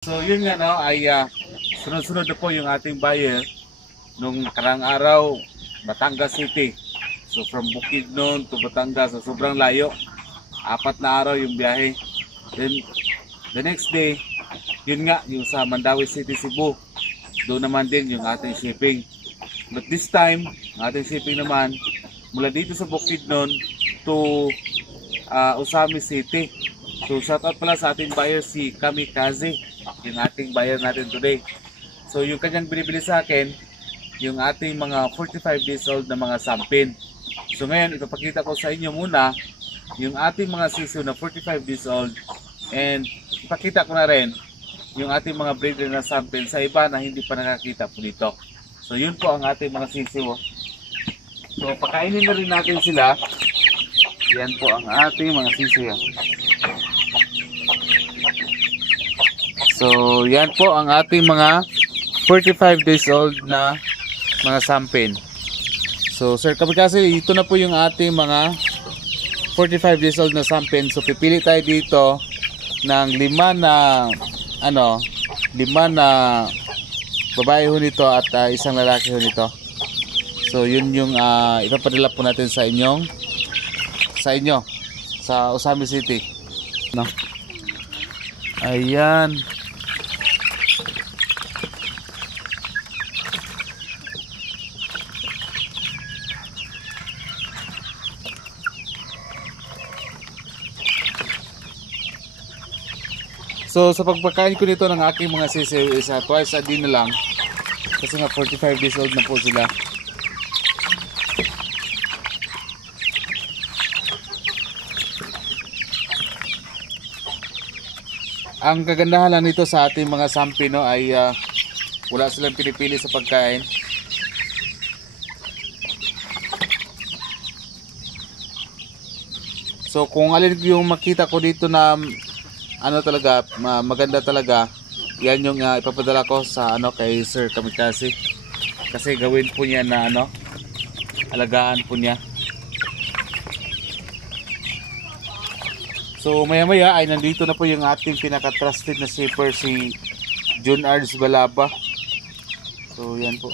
So yun nga no, ay sunod-sunod na po yung ating buyer nung karang araw, Batangas City. So from Bukidnon to Batangas, so sobrang layo. 4 na araw yung biyahe. Then the next day, yun nga, yung sa Mandawi City, Cebu. Doon naman din yung ating shipping. But this time, ang ating shipping naman, mula dito sa Bukidnon to Usami City. So shoutout pala sa ating buyer si Kamikaze, yung ating buyer natin today. So yung kanyang binibili sa akin, yung ating mga 45 days old na mga sampin. So ngayon ipapakita ko sa inyo muna yung ating mga sisiw na 45 days old, and ipakita ko na rin yung ating mga breeder na sampin sa iba na hindi pa nakakita po dito. So yun po ang ating mga sisiw. So pakainin na rin natin sila. Yan po ang ating mga sisiw. So yan po ang ating mga 45 days old na mga sampin. So Sir Kamikaze, ito na po yung ating mga 45 days old na sampin. So pipili tayo dito ng 5 na babae ho nito at isang lalaki ho nito. So yun yung ipapadala po natin sa inyo sa Usami City, no? Ayan. So sa pagpakain ko nito ng aking mga sisiw is twice a day na lang, kasi nga 45 days old na po sila. Ang kagandahan lang nito sa ating mga sampin, no, ay wala silang pinipili sa pagkain. So kung alin yung makita ko dito na talaga maganda talaga, yan yung ipapadala ko sa kay Sir Kamikaze, kasi gawin po niya na alagaan po niya. So maya maya ay nandito na po yung ating pinaka trusted na shipper, si John Ards Balaba. So yan po.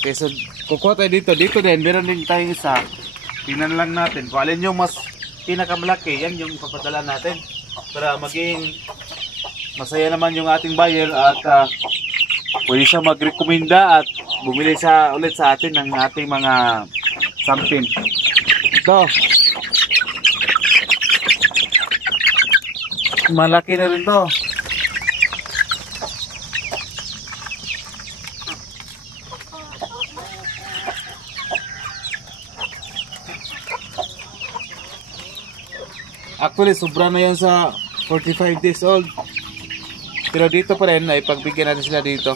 Okay, so kukuha tayo dito din, meron din tayong isa. Tingnan lang natin kung alin yung mas pinakamalaki, yan yung ipapadala natin para maging masaya naman yung ating buyer at pwede siya magrekomenda at bumili ulit sa atin ng ating mga sampin. Ito, malaki na rin to. Actually, sobra na yan sa 45 days old. Pero dito pa rin, ay pagbigyan natin sila dito.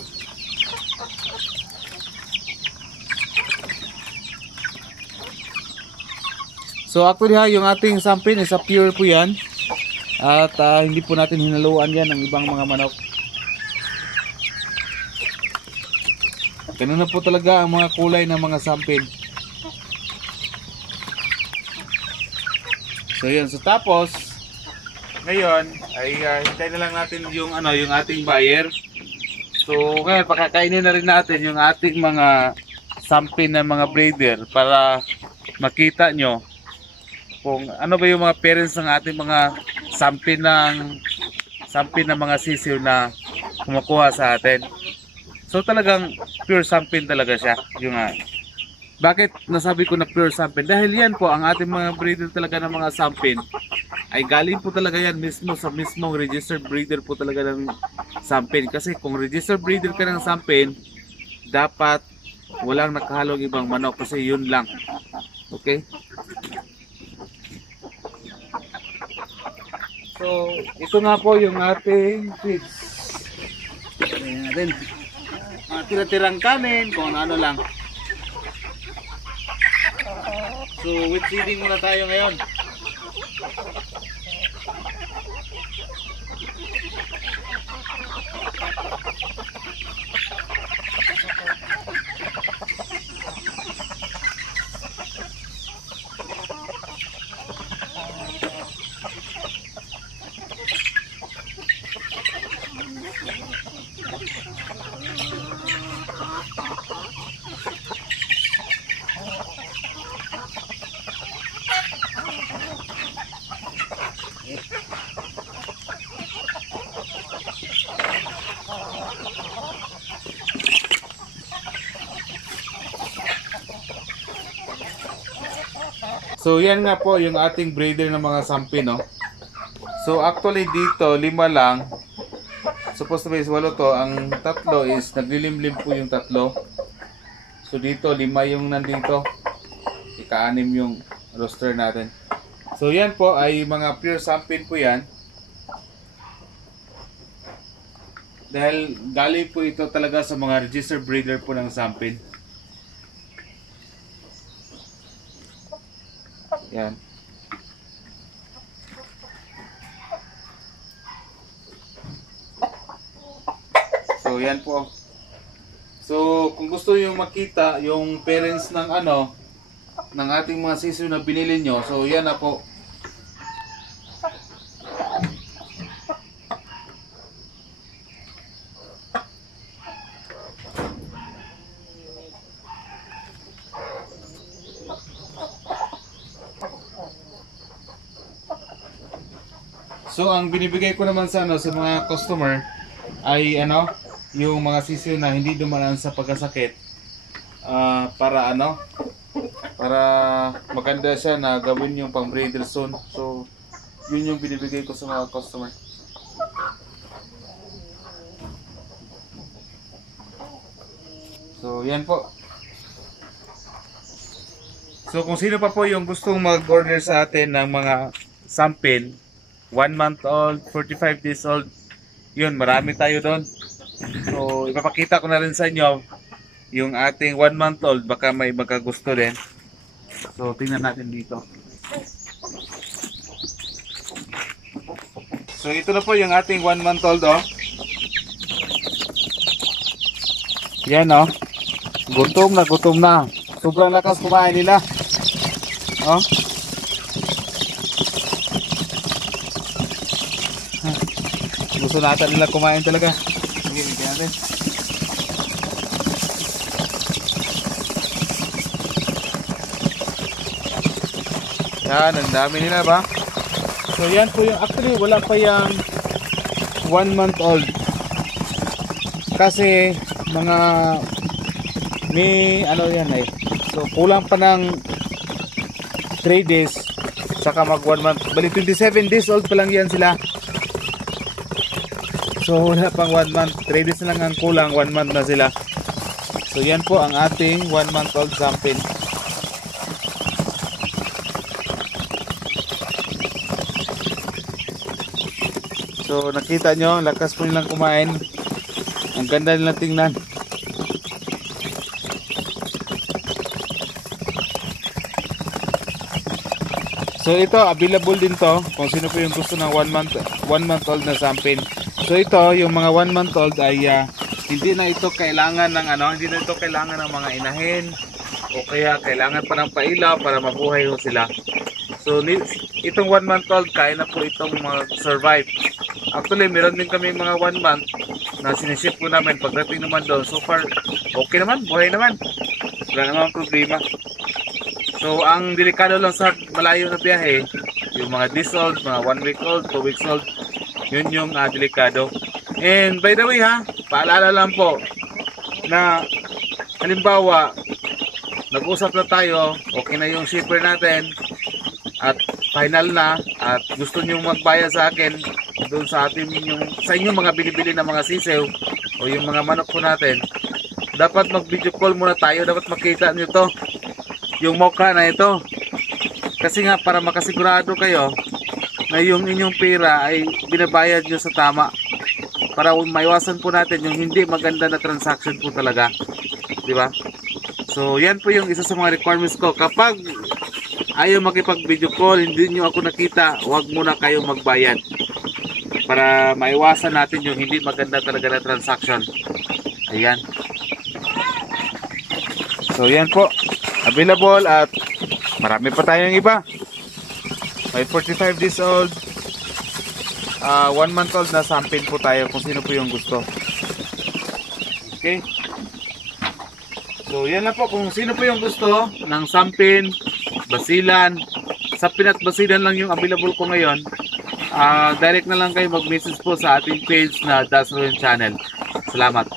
So actually yung ating sampin is pure po yan. At hindi po natin hinaluan yan ng ibang mga manok. Ganun na po talaga ang mga kulay ng mga sampin. So yun, so tapos ngayon ay hintayin na lang natin yung ating buyer. So ngayon pakakainin na rin natin yung ating mga sampin na mga breeder para makita nyo kung ano ba yung mga parents ng ating mga sampin ng mga sisiw na kumukuha sa atin. So talagang pure sampin talaga siya yung bakit nasabi ko na pure sampin? Dahil yan po, ang ating mga breeder talaga ng mga sampin ay galing po talaga yan mismo sa mismong registered breeder po talaga ng sampin. Kasi kung registered breeder ka ng sampin, dapat walang nakahalong ibang manok, kasi yun lang. Okay? So, ito nga po yung ating feeds. Ayan natin. Tira-tirang kanin, kung ano lang. So with feeding muna tayo ngayon. So yan nga po yung ating breeder ng mga sampin, no. So actually dito 5 lang. Supposed to be is 8 to. Ang 3 is naglilimlim po yung 3. So dito 5 yung nandito. Ika-6 yung roster natin. So yan po ay mga pure sampin po yan. Dahil galing po ito talaga sa mga registered breeder po ng sampin. Yan. So yan po. So kung gusto niyo makita yung parents ng ng ating mga sisiw na binili nyo, so yan na po. So ang binibigay ko naman sa sa mga customer ay yung mga sisiw na hindi dumaan sa pagkasakit, para para maganda siya na gawin yung pang breeder soon. So yun yung binibigay ko sa mga customer. So yan po. So kung sino pa po yung gustong mag-order sa atin ng mga sampin, 1 month old, 45 days old, yun, marami tayo doon. So ipapakita ko na rin sa inyo yung ating 1 month old, baka may magkagusto din. So tingnan natin dito. So ito na po yung ating 1 month old, yan, gutom na. Sobrang lakas kumain nila. Gusto natin nila kumain talaga. Sige, bigyan natin. Yan, ang dami nila ba? So yan po yung, actually wala pa yung 1 month old. Kasi mga may yan So kulang pa ng 3 days saka mag 1 month. Bali 27 days old pa lang yan sila. So wala pang 1 month, 3 days na lang ang kulang, 1 month na sila. So yan po ang ating 1 month old sampin. So nakita nyo, lakas po nilang kumain. Ang ganda nilang tingnan. So ito, available din to kung sino po yung gusto ng 1 month old na sampin. So ito, yung mga 1 month old ay hindi na ito kailangan ng hindi na ito kailangan ng mga inahin o kaya kailangan pa ng pailaw para mabuhay ho sila. So itong 1 month old kaya na po itong survive. Actually, meron din kami mga 1 month na siniship po namin. Pagdating naman doon, so far okay naman, buhay naman. Wala namang problema. So ang delikado lang sa malayo na biyahe, yung mga days old, mga 1 week old, 2 weeks old, yun yung delikado. And by the way paalala lang po na halimbawa nag-usap na tayo, okay na yung shipper natin at final na at gusto niyo magbayad sa akin doon sa inyong mga binibili na mga sisew o yung mga manok po natin, dapat mag-video call muna tayo, dapat makita niyo to, yung mukha na ito, kasi nga para makasigurado kayo na yung inyong pera ay binabayad nyo sa tama, para maiwasan po natin yung hindi maganda na transaction po talaga, di ba? So yan po yung isa sa mga requirements ko. Kapag ayaw makipag-video call, hindi nyo ako nakita, huwag muna kayong magbayad para maiwasan natin yung hindi maganda talaga na transaction. Ayan. So yan po, available at marami pa tayong iba. May 45 days old, 1 month old na sampin po tayo kung sino po yung gusto. Okay. So yan na po, kung sino po yung gusto ng sampin, basilan, sampin at basilan lang yung available ko ngayon. Direct na lang kayo mag-message po sa ating page na Das Ruin Channel. Salamat.